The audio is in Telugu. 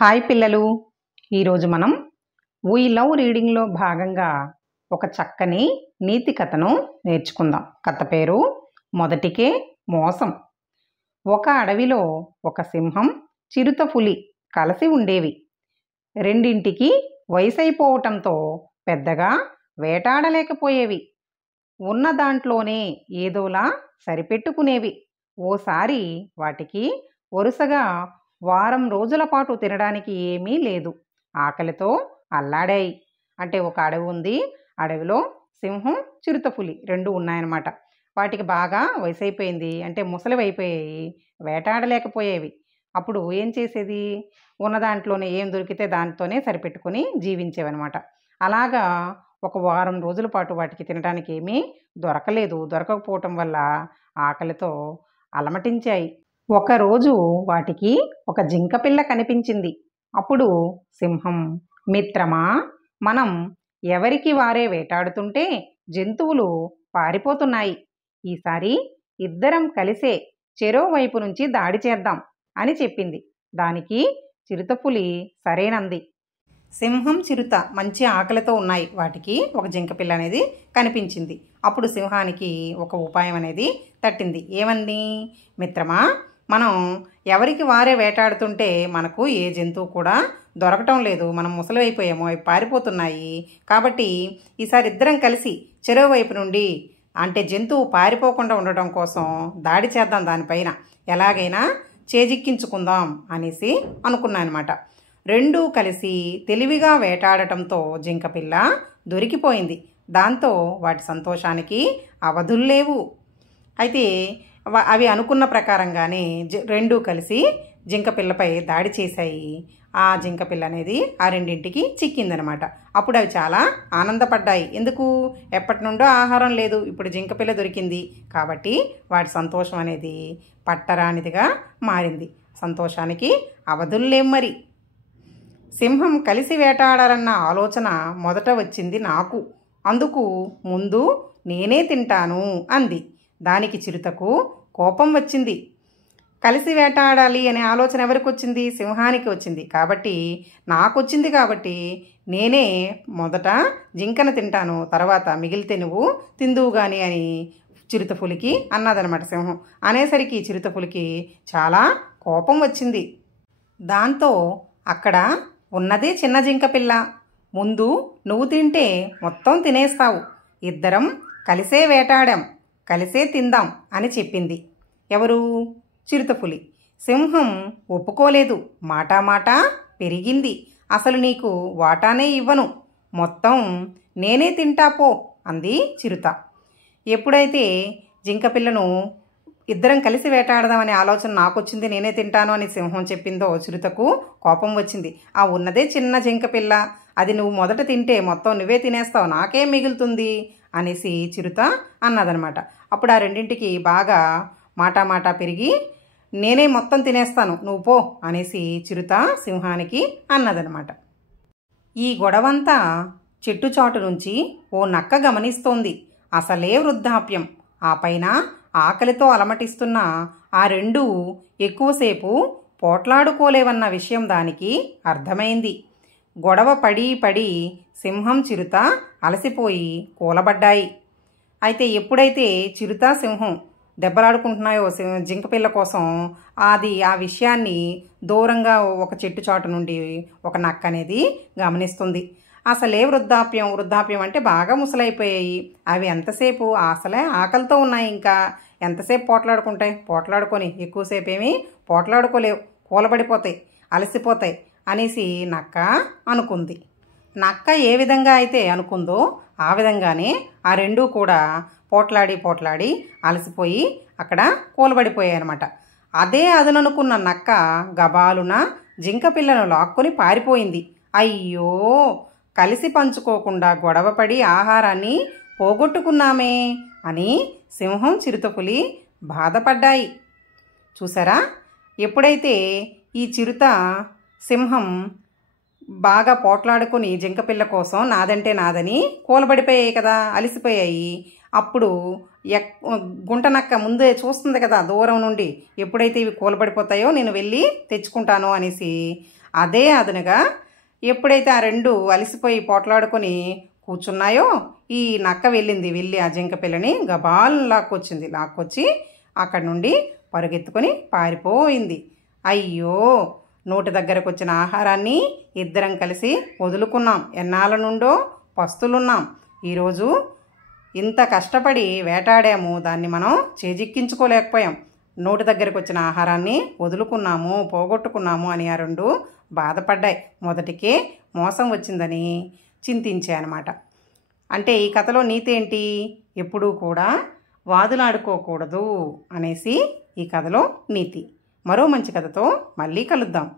హాయ్ పిల్లలు, ఈరోజు మనం వీ లవ్ రీడింగ్లో భాగంగా ఒక చక్కని నీతి కథను నేర్చుకుందాం. కథ పేరు మొదటికే మోసం. ఒక అడవిలో ఒక సింహం, చిరుతపులి కలిసి ఉండేవి. రెండింటికి వయసైపోవటంతో పెద్దగా వేటాడలేకపోయేవి. ఉన్న దాంట్లోనే ఏదోలా సరిపెట్టుకునేవి. ఓసారి వాటికి వరుసగా వారం రోజుల పాటు తినడానికి ఏమీ లేదు. ఆకలితో అల్లాడాయి. అంటే ఒక అడవి ఉంది, అడవిలో సింహం, చిరుతపులి రెండు ఉన్నాయన్నమాట. వాటికి బాగా వయసు అయిపోయింది, అంటే ముసలివి అయిపోయాయి, వేటాడలేకపోయేవి. అప్పుడు ఏం చేసేది, ఉన్న దాంట్లోనే ఏం దొరికితే దాంతోనే సరిపెట్టుకుని జీవించేవన్నమాట. అలాగా ఒక వారం రోజుల పాటు వాటికి తినడానికి ఏమీ దొరకలేదు. దొరకకపోవటం వల్ల ఆకలితో అలమటించాయి. ఒకరోజు వాటికి ఒక జింకపిల్ల కనిపించింది. అప్పుడు సింహం, మిత్రమా, మనం ఎవరికి వారే వేటాడుతుంటే జంతువులు పారిపోతున్నాయి. ఈసారి ఇద్దరం కలిసే చెరోవైపు నుంచి దాడి చేద్దాం అని చెప్పింది. దానికి చిరుతపులి సరేనంది. సింహం, చిరుత మంచి ఆకలితో ఉన్నాయి. వాటికి ఒక జింకపిల్ల అనేది కనిపించింది. అప్పుడు సింహానికి ఒక ఉపాయం అనేది తట్టింది. ఏమంది, మిత్రమా, మనం ఎవరికి వారే వేటాడుతుంటే మనకు ఏ జంతువు కూడా దొరకటం లేదు. మనం ముసలివైపోయాము, అవి పారిపోతున్నాయి. కాబట్టి ఈసారి ఇద్దరం కలిసి చెరోవైపు నుండి, అంటే జంతువు పారిపోకుండా ఉండటం కోసం దాడి చేద్దాం, దానిపైన ఎలాగైనా చేజిక్కించుకుందాం అనేసి అనుకున్నానమాట. రెండూ కలిసి తెలివిగా వేటాడటంతో జింకపిల్ల దొరికిపోయింది. దాంతో వాటి సంతోషానికి అవధుల్లేవు. అయితే అవి అనుకున్న ప్రకారంగానే రెండూ కలిసి జింకపిల్లపై దాడి చేశాయి. ఆ జింకపిల్ల అనేది ఆ రెండింటికి చిక్కిందనమాట. అప్పుడు అవి చాలా ఆనందపడ్డాయి. ఎందుకు, ఎప్పటి నుండో ఆహారం లేదు, ఇప్పుడు జింకపిల్ల దొరికింది కాబట్టి వాటి సంతోషం అనేది పట్టరానిదిగా మారింది. సంతోషానికి అవధుల్లేం. మరి సింహం కలిసి వేటాడాలన్న ఆలోచన మొదట వచ్చింది నాకు. అందుకు ముందు నేనే తింటాను అంది. దానికి చిరుతకు కోపం వచ్చింది. కలిసి వేటాడాలి అనే ఆలోచన ఎవరికి వచ్చింది, సింహానికి వచ్చింది. కాబట్టి నాకు వచ్చింది కాబట్టి నేనే మొదట జింకను తింటాను, తర్వాత మిగిలితే నువ్వు తిందువు గాని అని చిరుతపులికి అన్నదనమాట సింహం. అనేసరికి చిరుతపులికి చాలా కోపం వచ్చింది. దాంతో అక్కడ ఉన్నదే చిన్న జింకపిల్ల, ముందు నువ్వు తింటే మొత్తం తినేస్తావు, ఇద్దరం కలిసే వేటాడాం, కలిసే తిందాం అని చెప్పింది. ఎవరు, చిరుతపులి. సింహం ఒప్పుకోలేదు. మాట పెరిగింది. అసలు నీకు వాటానే ఇవ్వను, మొత్తం నేనే తింటా పో అంది చిరుత. ఎప్పుడైతే జింకపిల్లను ఇద్దరం కలిసి వేటాడదామనే ఆలోచన నాకు వచ్చింది, నేనే తింటాను అని సింహం చెప్పిందో చిరుతకు కోపం వచ్చింది. ఆ ఉన్నదే చిన్న జింకపిల్ల, అది నువ్వు మొదట తింటే మొత్తం నువ్వే తినేస్తావు, నాకేం మిగులుతుంది అనేసి చిరుత అన్నదనమాట. అప్పుడు ఆ రెండింటికి బాగా మాట పెరిగి నేనే మొత్తం తినేస్తాను, నువ్వు పో అనేసి చిరుత సింహానికి అన్నదనమాట. ఈ గొడవంతా చెట్టు చాటు నుంచి ఓ నక్క గమనిస్తోంది. అసలే వృద్ధాప్యం, ఆ పైన ఆకలితో అలమటిస్తున్న ఆ రెండూ ఎక్కువసేపు పోట్లాడుకోలేవన్న విషయం దానికి అర్థమైంది. గొడవ పడి సింహం, చిరుత అలసిపోయి కూలబడ్డాయి. అయితే ఎప్పుడైతే చిరుత, సింహం దెబ్బలాడుకుంటున్నాయో జింకపిల్ల కోసం, ఆ విషయాన్ని దూరంగా ఒక చెట్టు చాటు నుండి ఒక నక్క అనేది గమనిస్తుంది. అసలే వృద్ధాప్యం అంటే బాగా ముసలైపోయాయి. అవి ఎంతసేపు అసలే ఆకలితో ఉన్నాయి, ఇంకా ఎంతసేపు పోట్లాడుకుంటాయి, పోట్లాడుకొని ఎక్కువసేపు ఏమీ పోట్లాడుకోలేవు, కూలబడిపోతాయి, అలసిపోతాయి అనేసి నక్క అనుకుంది. నక్క ఏ విధంగా అయితే అనుకుందో ఆ విధంగానే ఆ రెండూ కూడా పోట్లాడి అలసిపోయి అక్కడ కూలబడిపోయాయి అన్నమాట. అదే అదననుకున్న నక్క గబాలున జింకపిల్లను లాక్కొని పారిపోయింది. అయ్యో, కలిసి పంచుకోకుండా గొడవపడి ఆహారాన్ని పోగొట్టుకున్నామే అని సింహం, చిరుతపులి బాధపడ్డాయి. చూసారా, ఎప్పుడైతే ఈ చిరుత, సింహం బాగా పోట్లాడుకుని జింకపిల్ల కోసం నాదంటే నాదని కూలబడిపోయాయి కదా, అలసిపోయాయి. అప్పుడు గుంటనక్క ముందే చూస్తుంది కదా దూరం నుండి, ఎప్పుడైతే ఇవి కూలబడిపోతాయో నేను వెళ్ళి తెచ్చుకుంటాను అనేసి అదే అదనుగా ఎప్పుడైతే ఆ రెండు అలసిపోయి పోట్లాడుకొని కూర్చున్నాయో ఈ నక్క వెళ్ళి ఆ జింక పిల్లని గబాలను లాక్కొచ్చి అక్కడి నుండి పరుగెత్తుకొని పారిపోయింది. అయ్యో, నోటి దగ్గరకు వచ్చిన ఆహారాన్ని ఇద్దరం కలిసి వదులుకున్నాం, ఎన్నాళ్ళ నుండో పస్తులున్నాం, ఈరోజు ఇంత కష్టపడి వేటాడాము, దాన్ని మనం చేజిక్కించుకోలేకపోయాం, నోటి దగ్గరకు వచ్చిన ఆహారాన్ని వదులుకున్నాము, పోగొట్టుకున్నాము అని ఆ రెండు బాధపడ్డాయి. మొదటికే మోసం వచ్చిందని చింతించాయి అన్నమాట. అంటే ఈ కథలో నీతి ఏంటి? ఎప్పుడూ కూడా వాదులాడుకోకూడదు అనేసి ఈ కథలో నీతి. మరో మంచి కథతో మళ్ళీ కలుద్దాం.